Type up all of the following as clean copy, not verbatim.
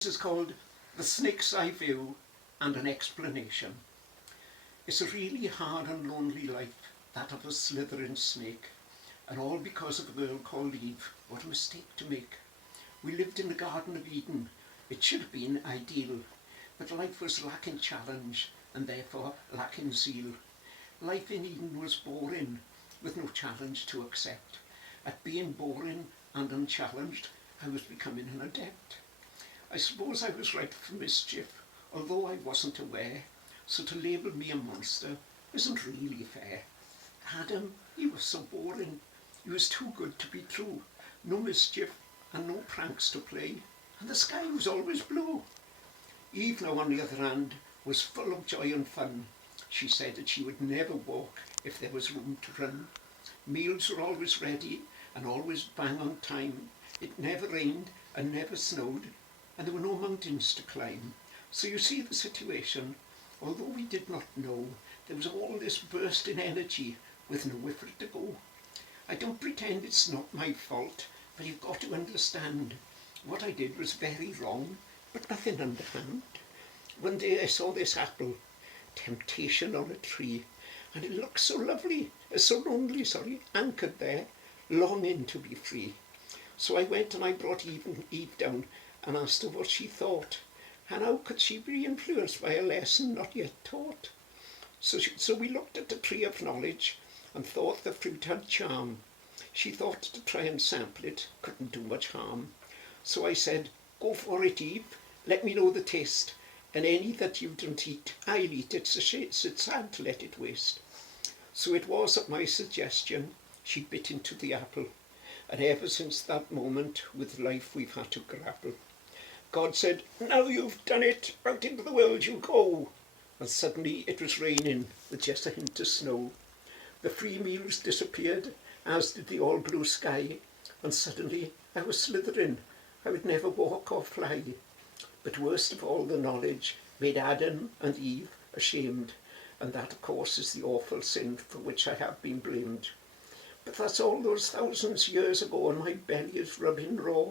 This is called The Snake's Eye View and an Explanation. It's a really hard and lonely life, that of a slithering snake, and all because of a girl called Eve. What a mistake to make. We lived in the Garden of Eden. It should have been ideal, but life was lacking challenge and therefore lacking zeal. Life in Eden was boring, with no challenge to accept. At being boring and unchallenged, I was becoming an adept. I suppose I was ripe for mischief, although I wasn't aware, so to label me a monster isn't really fair. Adam, he was so boring. He was too good to be true. No mischief and no pranks to play, and the sky was always blue. Eve, now on the other hand, was full of joy and fun. She said that she would never walk if there was room to run. Meals were always ready and always bang on time. It never rained and never snowed, and there were no mountains to climb. So you see the situation. Although we did not know, there was all this bursting energy with nowhere for it to go. I don't pretend it's not my fault, but you've got to understand, what I did was very wrong, but nothing underhand. One day I saw this apple, temptation on a tree, and it looked so lovely, so lonely, anchored there, longing to be free. So I went and I brought Eve down and asked her what she thought, and how could she be influenced by a lesson not yet taught. So we looked at the tree of knowledge and thought the fruit had charm. She thought to try and sample it couldn't do much harm. So I said, go for it, Eve, let me know the taste, and any that you don't eat, I'll eat it, it's sad to let it waste. So it was at my suggestion she bit into the apple, and ever since that moment with life we've had to grapple. God said, now you've done it, out into the world you go. And suddenly it was raining with just a hint of snow. The free meals disappeared, as did the all blue sky, and suddenly I was slithering. I would never walk or fly. But worst of all, the knowledge made Adam and Eve ashamed, and that of course is the awful sin for which I have been blamed. But that's all those thousands years ago, and my belly is rubbing raw.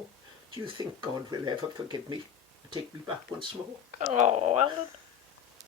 Do you think God will ever forgive me and take me back once more? Oh, Alan.